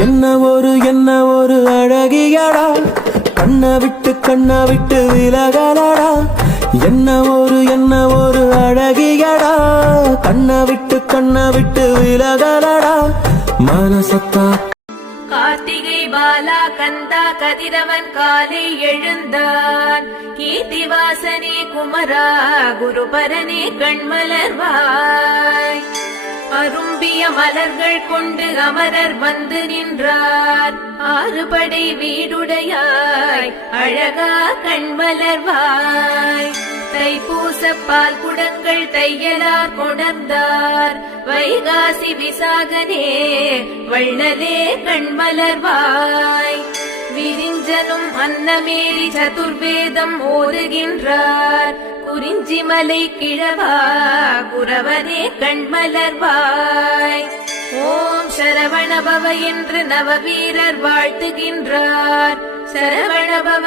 என்ன ஒரு அழகியடா, கண்ண விட்டு விலகலடா. என்ன ஒரு அழகியடா, கண்ண விட்டு விலகலடா. மனசத்தா கார்த்திகை பாலா கந்தா கதிரவன் காலை எழுந்தான். கீர்த்திவாசனே குமரா குருபரனே கண்மலர்வாய். அரும்பிய மலர்கள் கொண்டு அமரர் வந்து நின்றார். ஆறுபடை வீடுடையாய் அழகா கண்மலர்வாய். தைப்பூச பால் குடங்கள் தையலார் கொணர்ந்தார். வைகாசி விசாகனே வள்ளலே கண்மலர்வாய். விரிஞ்சனும் அன்னமேரி சதுர்வேதம் ஓதுகின்றார். குறிஞ்சிமலை கிழவா குரவனே கண்மலர்வாய். ஓம் சரவணபவ என்று நவவீரர் வாழ்த்துகின்றார். சரவணபவ